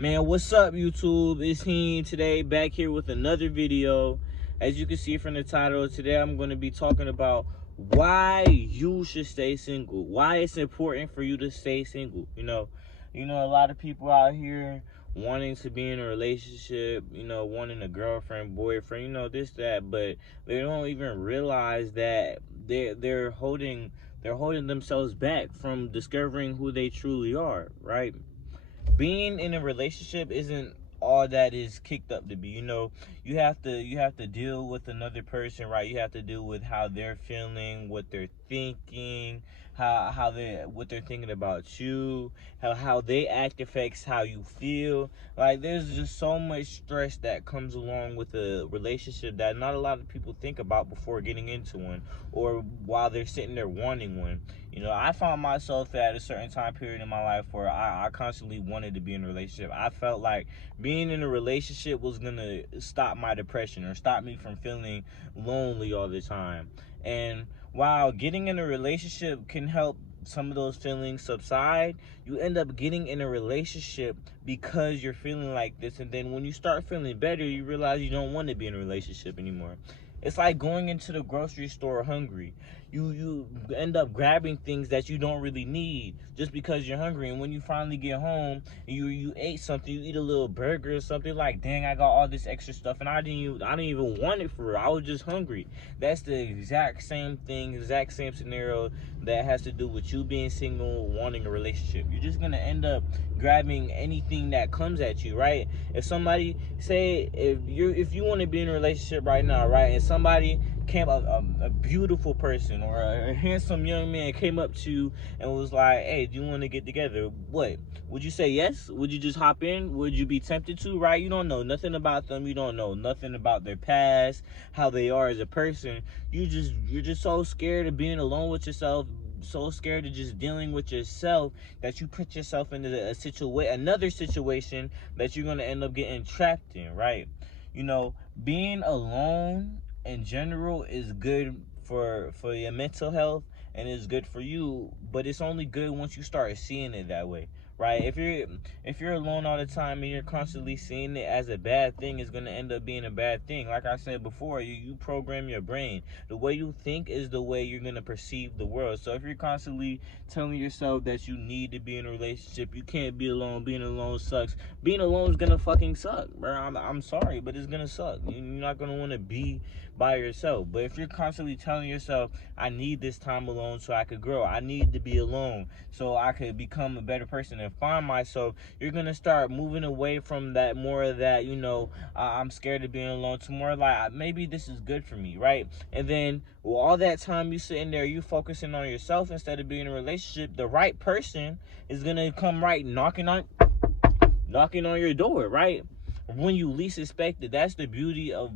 Man, what's up, YouTube? It's Heen today, back here with another video. As you can see from the title, today I'm going to be talking about why you should stay single. Why it's important for you to stay single. You know, a lot of people out here wanting to be in a relationship, wanting a girlfriend, boyfriend, this, that, but they don't even realize that they're holding themselves back from discovering who they truly are, right? Being in a relationship isn't all that is kicked up to be. You have to deal with another person, right? You have to deal with how they're feeling, what they're thinking, how they what they're thinking about you, how they act affects how you feel. Like, there's just so much stress that comes along with a relationship that not a lot of people think about before getting into one, or while they're sitting there wanting one. I found myself at a certain time period in my life where I constantly wanted to be in a relationship. I felt like being in a relationship was going to stop my depression or stop me from feeling lonely all the time. And while getting in a relationship can help some of those feelings subside, you end up getting in a relationship because you're feeling like this. And then when you start feeling better, you realize you don't want to be in a relationship anymore. It's like going into the grocery store hungry. You end up grabbing things that you don't really need just because you're hungry. And when you finally get home and you ate something, you eat a little burger or something, like, dang, I got all this extra stuff and I didn't even want it for real. I was just hungry. That's the exact same thing, exact same scenario that has to do with you being single, wanting a relationship. You're just gonna end up grabbing anything that comes at you, right? If somebody say if you want to be in a relationship right now, right, and somebody came a beautiful person or a handsome young man came up to you and was like, hey, do you want to get together? What would you say? Yes? Would you just hop in? Would you be tempted to? Right? You don't know nothing about them. You don't know nothing about their past, how they are as a person. You're just so scared of being alone with yourself, so scared of just dealing with yourself, that you put yourself into another situation that you're going to end up getting trapped in, right? Being alone in general is good for your mental health and is good for you, but it's only good once you start seeing it that way, right? If you're alone all the time and you're constantly seeing it as a bad thing, it's going to end up being a bad thing. Like I said before, you program your brain. The way you think is the way you're going to perceive the world. So if you're constantly telling yourself that you need to be in a relationship, you can't be alone, being alone sucks, being alone is going to fucking suck, bro. I'm sorry, but it's going to suck. You're not going to want to be by yourself. But if you're constantly telling yourself, I need this time alone so I could grow, I need to be alone so I could become a better person and find myself, you're gonna start moving away from that, more of that, I'm scared of being alone, to more like, maybe this is good for me, right? And then, well, all that time you sitting there, you focusing on yourself instead of being in a relationship, the right person is gonna come right knocking on your door, right? When you least expect it. That's the beauty of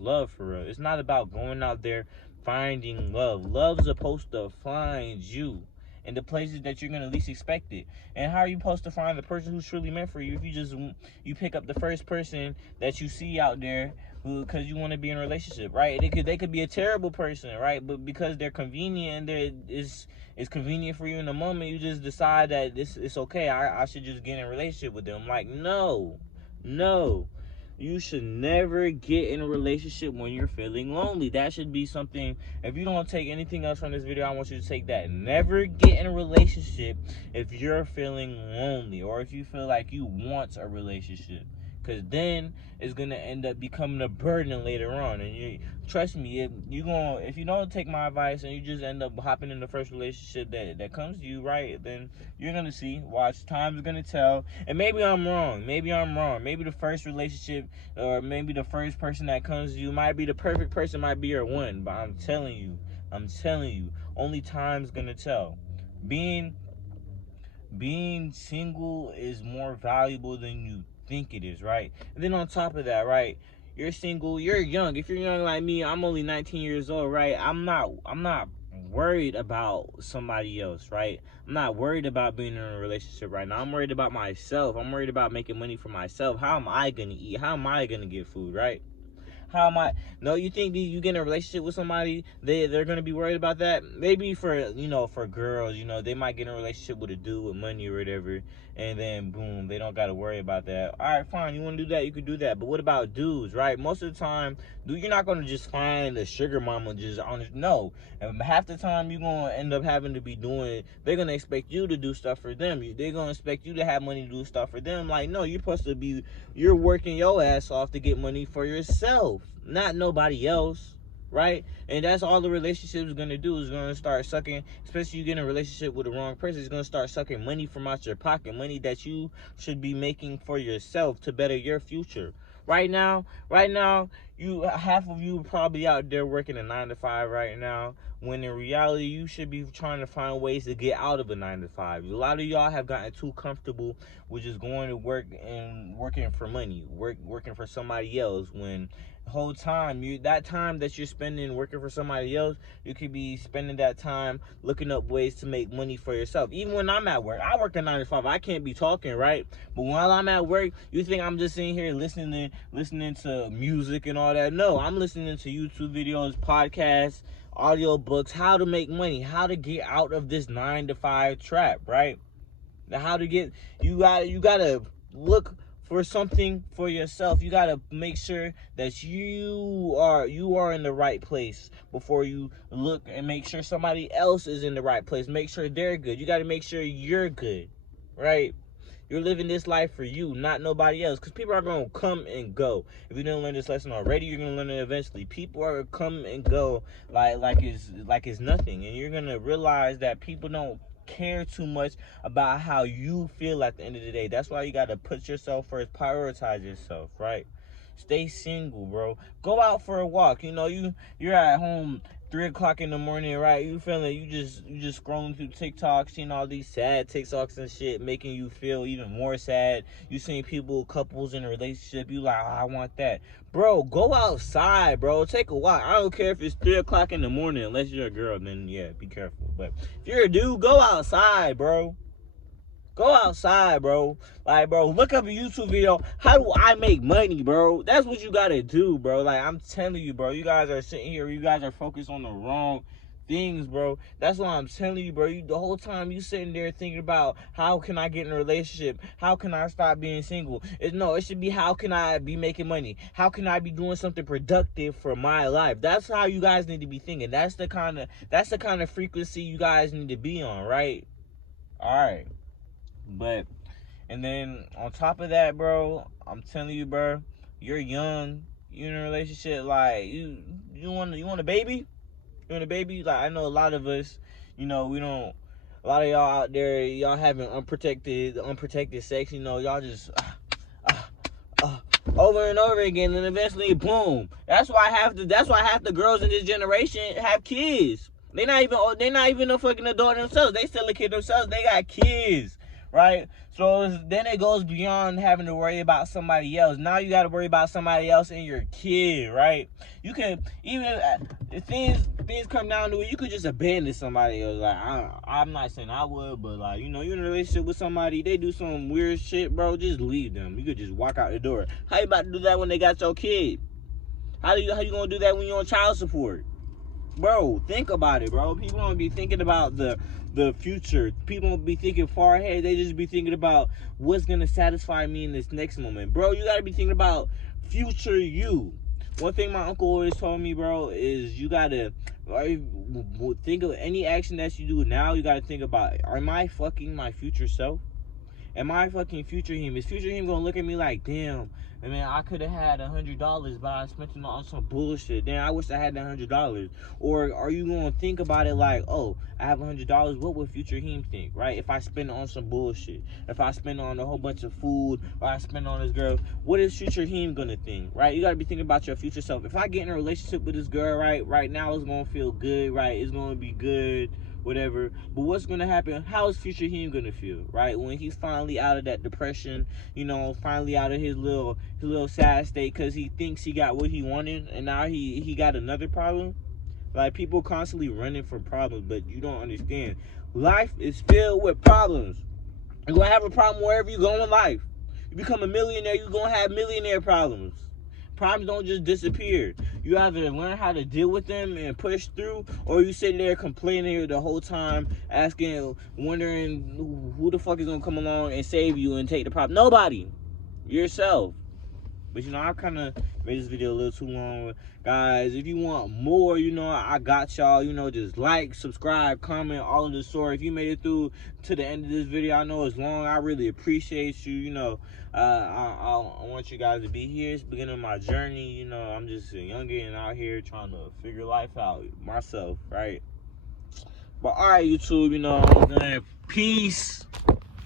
love, for real. It's not about going out there finding love. Love's supposed to find you in the places that you're gonna least expect it. And how are you supposed to find the person who's truly meant for you if you pick up the first person that you see out there because you want to be in a relationship, right? They could be a terrible person, right? But because they're convenient and it's convenient for you in the moment, you just decide that it's okay. I should just get in a relationship with them. Like, no, you should never get in a relationship when you're feeling lonely. That should be something. If you don't take anything else from this video, I want you to take that. Never get in a relationship if you're feeling lonely or if you feel like you want a relationship, because then it's gonna end up becoming a burden later on. And trust me, if you don't take my advice and you just end up hopping in the first relationship that comes to you, right, then you're gonna see. Watch, time's gonna tell. And maybe I'm wrong. Maybe the first relationship, or maybe the first person that comes to you might be the perfect person, might be your one. But I'm telling you, only time's gonna tell. Being single is more valuable than you think it is, right? And then on top of that, right, you're single, you're young. If you're young like me, I'm only 19 years old, right? I'm not worried about somebody else, right? I'm not worried about being in a relationship right now. I'm worried about myself. I'm worried about making money for myself. How am I gonna eat? How am I gonna get food, right? How am I? No, you think you get in a relationship with somebody, they're gonna be worried about that? Maybe for for girls, they might get in a relationship with a dude with money or whatever, and then boom, they don't gotta worry about that. All right, fine, you wanna do that, you could do that. But what about dudes, right? Most of the time, dude, you're not gonna just find a sugar mama just on it. No, and half the time you're gonna end up having to be doing. They're gonna expect you to do stuff for them. They're gonna expect you to have money to do stuff for them. Like, no, you're supposed to be. You're working your ass off to get money for yourself, not nobody else, right? And that's all the relationship is gonna do, is gonna start sucking, especially you get in a relationship with the wrong person, it's gonna start sucking money from out your pocket, money that you should be making for yourself to better your future. Right now, you half of you probably out there working a 9 to 5 right now, when in reality you should be trying to find ways to get out of a 9 to 5. A lot of y'all have gotten too comfortable with just going to work and working for money, working for somebody else, when the whole time that time that you're spending working for somebody else, you could be spending that time looking up ways to make money for yourself. Even when I'm at work, I work a 9 to 5. I can't be talking, right? But while I'm at work, you think I'm just sitting here listening to music and all that? No, I'm listening to YouTube videos, podcasts, audio books, how to make money, how to get out of this 9 to 5 trap, right? Now, how to get, you gotta look for something for yourself. You gotta make sure that you are in the right place before you look, and make sure somebody else is in the right place. Make sure they're good. You gotta make sure you're good, right? You're living this life for you, not nobody else. Because people are going to come and go. If you didn't learn this lesson already, you're going to learn it eventually. People are going to come and go like it's nothing. And you're going to realize that people don't care too much about how you feel at the end of the day. That's why you got to put yourself first. Prioritize yourself, right? Stay single, bro. Go out for a walk. You're at home 3 o'clock in the morning, right? You feeling you just scrolling through TikTok, seeing all these sad TikToks and shit, making you feel even more sad. You seeing couples in a relationship, you like, oh, I want that. Bro, go outside, bro. Take a walk. I don't care if it's 3 o'clock in the morning, unless you're a girl, then yeah, be careful. But if you're a dude, go outside, bro. Go outside, bro. Like, bro, look up a YouTube video. How do I make money, bro? That's what you gotta do, bro. Like, I'm telling you, bro. You guys are sitting here. You guys are focused on the wrong things, bro. That's why I'm telling you, bro. The whole time you sitting there thinking about, how can I get in a relationship? How can I stop being single? It should be, how can I be making money? How can I be doing something productive for my life? That's how you guys need to be thinking. That's the kind of frequency you guys need to be on, right? All right. But, and then on top of that, bro, I'm telling you, bro, you're young, you're in a relationship, like, you want a baby? You want a baby? Like, I know a lot of us, we don't, a lot of y'all out there, y'all having unprotected sex, y'all just, over and over again, and eventually, boom. That's why half the girls in this generation have kids. They're not even a fucking adult themselves. They still a kid themselves. They got kids. Right? So then it goes beyond having to worry about somebody else. Now you got to worry about somebody else and your kid, right? You can, even if things come down to it, you could just abandon somebody else. Like, I'm not saying I would, but like, you're in a relationship with somebody, they do some weird shit, bro, just leave them. You could just walk out the door. How you about to do that when they got your kid? How you gonna do that when you're on child support? Bro, think about it, bro. People don't be thinking about the future. People don't be thinking far ahead. They just be thinking about what's gonna satisfy me in this next moment. Bro, you gotta be thinking about future you. One thing my uncle always told me, bro, is you gotta think of any action that you do now. You gotta think about, am I fucking my future self? Am I fucking future him? Is future him gonna look at me like, damn, I mean, I could have had $100, but I spent it on some bullshit. Damn, I wish I had $100. Or are you gonna think about it like, oh, I have $100, what would future him think, right? If I spend it on some bullshit, if I spend it on a whole bunch of food, or I spend it on this girl, what is future him gonna think, right? You gotta be thinking about your future self. If I get in a relationship with this girl, right now it's gonna feel good, right? It's gonna be good, whatever. But what's gonna happen? How is future him gonna feel, right? When he's finally out of that depression, finally out of his little sad state, because he thinks he got what he wanted, and now he got another problem. Like, people constantly running from problems, but you don't understand. Life is filled with problems. You're gonna have a problem wherever you go in life. You become a millionaire, you're gonna have millionaire problems. Problems don't just disappear. You either learn how to deal with them and push through, or you sitting there complaining the whole time, asking, wondering who the fuck is gonna come along and save you and take the problem. Nobody. Yourself. But, I kind of made this video a little too long. Guys, if you want more, I got y'all. Just like, subscribe, comment, all of the sort. If you made it through to the end of this video, I know it's long. I really appreciate you. I want you guys to be here. It's the beginning of my journey. I'm just a youngin' out here trying to figure life out myself, right? But, all right, YouTube, I'm done. Peace.